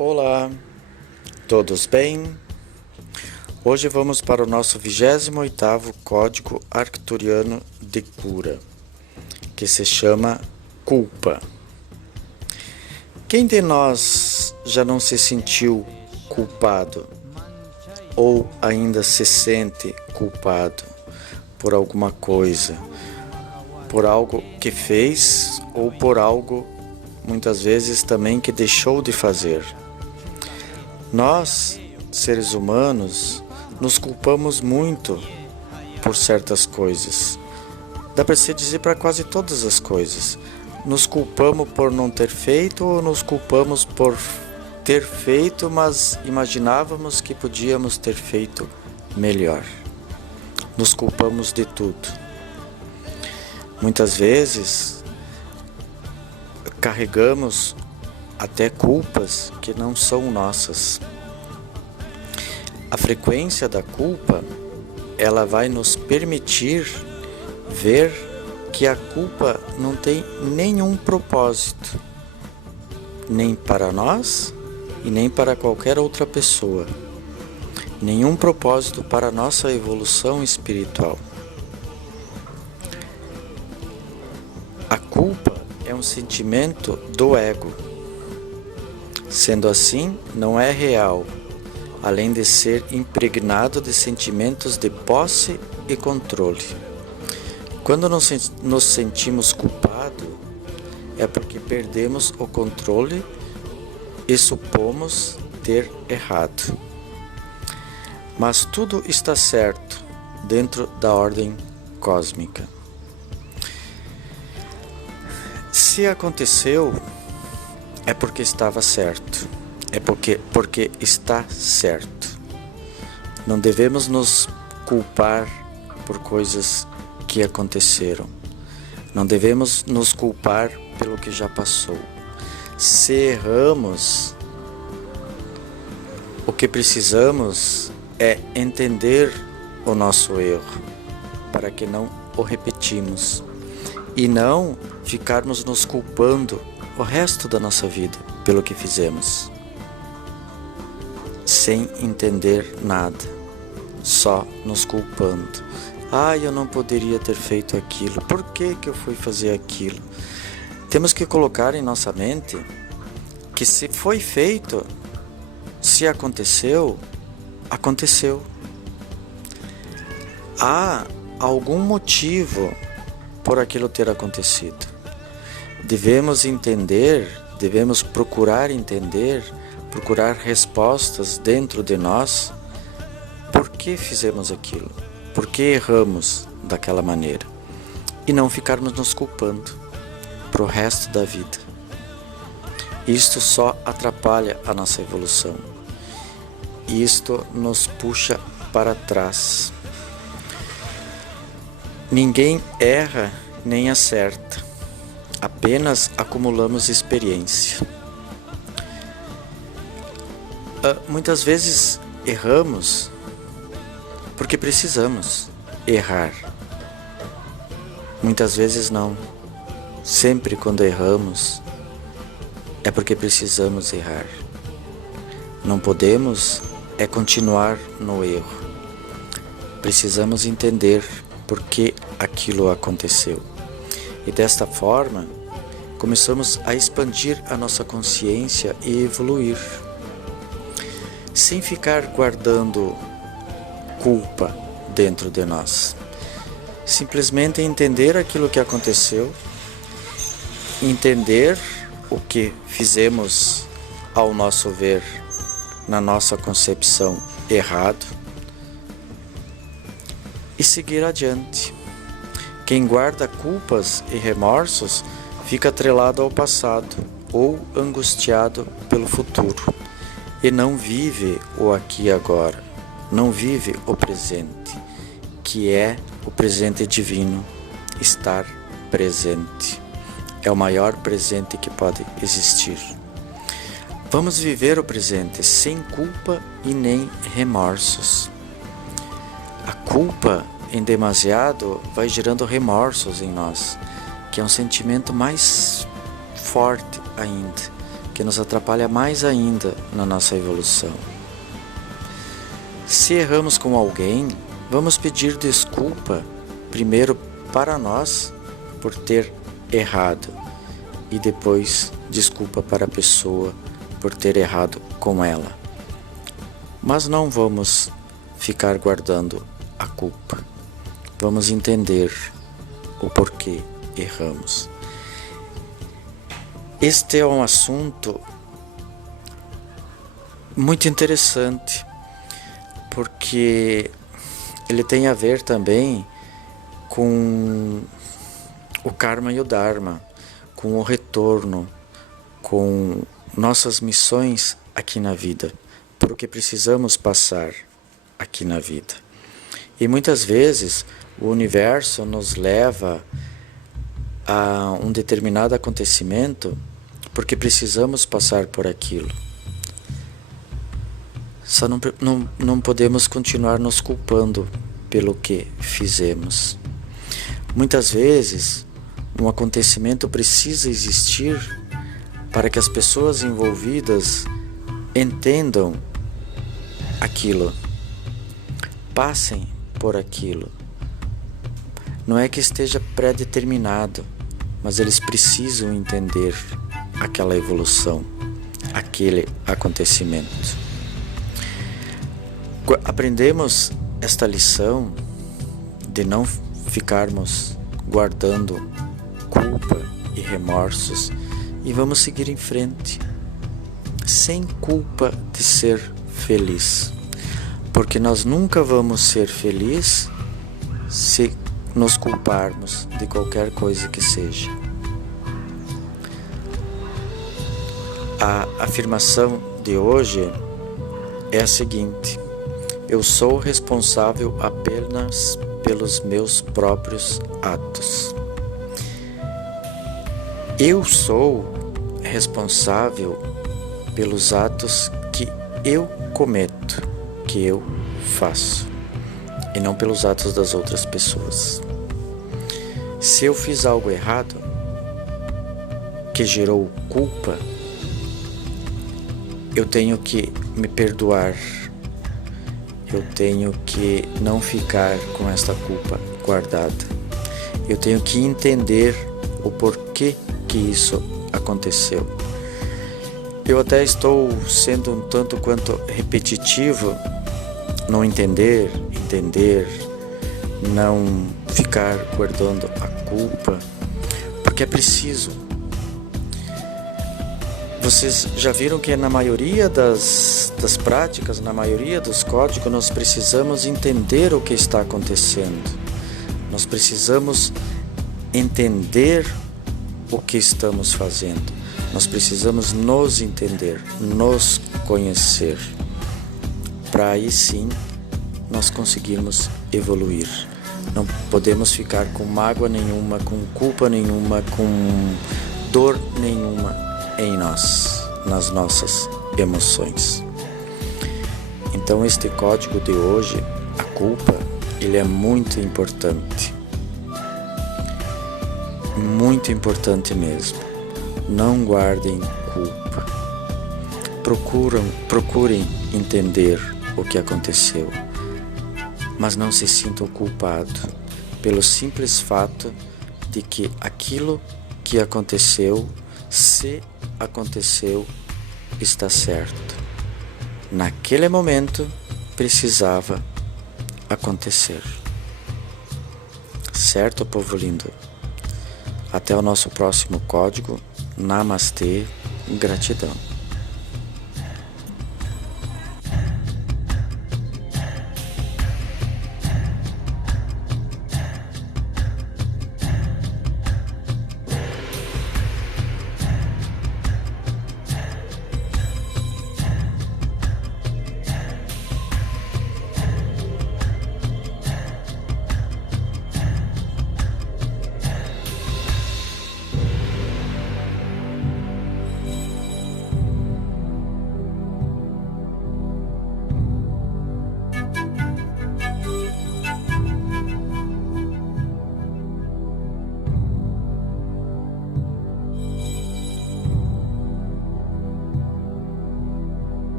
Olá, todos bem? Hoje vamos para o nosso 28º Código Arcturiano de Cura, que se chama culpa. Quem de nós já não se sentiu culpado ou ainda se sente culpado por alguma coisa, por algo que fez ou por algo muitas vezes também que deixou de fazer? Nós, seres humanos, nos culpamos muito por certas coisas. Dá para se dizer para quase todas as coisas. Nos culpamos por não ter feito ou nos culpamos por ter feito, mas imaginávamos que podíamos ter feito melhor. Nos culpamos de tudo. Muitas vezes carregamos até culpas que não são nossas. A frequência da culpa, ela vai nos permitir ver que a culpa não tem nenhum propósito, nem para nós e nem para qualquer outra pessoa. Nenhum propósito para a nossa evolução espiritual. A culpa é um sentimento do ego. Sendo assim, não é real, além de ser impregnado de sentimentos de posse e controle. Quando nos sentimos culpados, é porque perdemos o controle e supomos ter errado. Mas tudo está certo dentro da ordem cósmica. Se aconteceu, é porque estava certo, é porque está certo. Não devemos nos culpar por coisas que aconteceram. Não devemos nos culpar pelo que já passou. Se erramos, o que precisamos é entender o nosso erro, para que não o repetimos e não ficarmos nos culpando o resto da nossa vida pelo que fizemos, sem entender nada, só nos culpando. Eu não poderia ter feito aquilo, por que eu fui fazer aquilo? Temos que colocar em nossa mente que se foi feito, se aconteceu, aconteceu. Há algum motivo por aquilo ter acontecido. Devemos entender, devemos procurar entender, procurar respostas dentro de nós. Por que fizemos aquilo? Por que erramos daquela maneira? E não ficarmos nos culpando para o resto da vida. Isto só atrapalha a nossa evolução. Isto nos puxa para trás. Ninguém erra nem acerta. Apenas acumulamos experiência. Muitas vezes erramos porque precisamos errar. Muitas vezes não. Sempre quando erramos é porque precisamos errar. Não podemos continuar no erro. Precisamos entender por que aquilo aconteceu. E desta forma, começamos a expandir a nossa consciência e evoluir, sem ficar guardando culpa dentro de nós. Simplesmente entender aquilo que aconteceu, entender o que fizemos ao nosso ver, na nossa concepção, errado, e seguir adiante. Quem guarda culpas e remorsos fica atrelado ao passado ou angustiado pelo futuro e não vive o aqui e agora, não vive o presente, que é o presente divino, estar presente. É o maior presente que pode existir. Vamos viver o presente sem culpa e nem remorsos. A culpa em demasiado vai gerando remorsos em nós, que é um sentimento mais forte ainda, que nos atrapalha mais ainda na nossa evolução. Se erramos com alguém, vamos pedir desculpa primeiro para nós por ter errado e depois desculpa para a pessoa por ter errado com ela. Mas não vamos ficar guardando a culpa. Vamos entender o porquê erramos. Este é um assunto muito interessante, porque ele tem a ver também com o karma e o dharma, com o retorno, com nossas missões aqui na vida, por o que precisamos passar aqui na vida. E muitas vezes o universo nos leva a um determinado acontecimento porque precisamos passar por aquilo. Só não podemos continuar nos culpando pelo que fizemos. Muitas vezes um acontecimento precisa existir para que as pessoas envolvidas entendam aquilo, passem por aquilo. Não é que esteja pré-determinado, mas eles precisam entender aquela evolução, aquele acontecimento. Aprendemos esta lição de não ficarmos guardando culpa e remorsos e vamos seguir em frente, sem culpa de ser feliz, porque nós nunca vamos ser felizes se nos culparmos de qualquer coisa que seja. A afirmação de hoje é a seguinte: eu sou responsável apenas pelos meus próprios atos. Eu sou responsável pelos atos que eu cometo, que eu faço, e não pelos atos das outras pessoas. Se eu fiz algo errado, que gerou culpa, eu tenho que me perdoar. Eu tenho que não ficar com esta culpa guardada. Eu tenho que entender o porquê que isso aconteceu. Eu até estou sendo um tanto quanto repetitivo, não entender, não ficar guardando a culpa, porque é preciso. Vocês já viram que na maioria das práticas, na maioria dos códigos, nós precisamos entender o que está acontecendo. Nós precisamos entender o que estamos fazendo. Nós precisamos nos entender, nos conhecer, para aí sim nós conseguirmos evoluir. Não podemos ficar com mágoa nenhuma, com culpa nenhuma, com dor nenhuma em nós, nas nossas emoções. Então este código de hoje, a culpa, ele é muito importante mesmo. Não guardem culpa. Procurem entender o que aconteceu, mas não se sintam culpados pelo simples fato de que aquilo que aconteceu, se aconteceu, está certo. Naquele momento precisava acontecer. Certo, povo lindo? Até o nosso próximo código. Namastê, gratidão.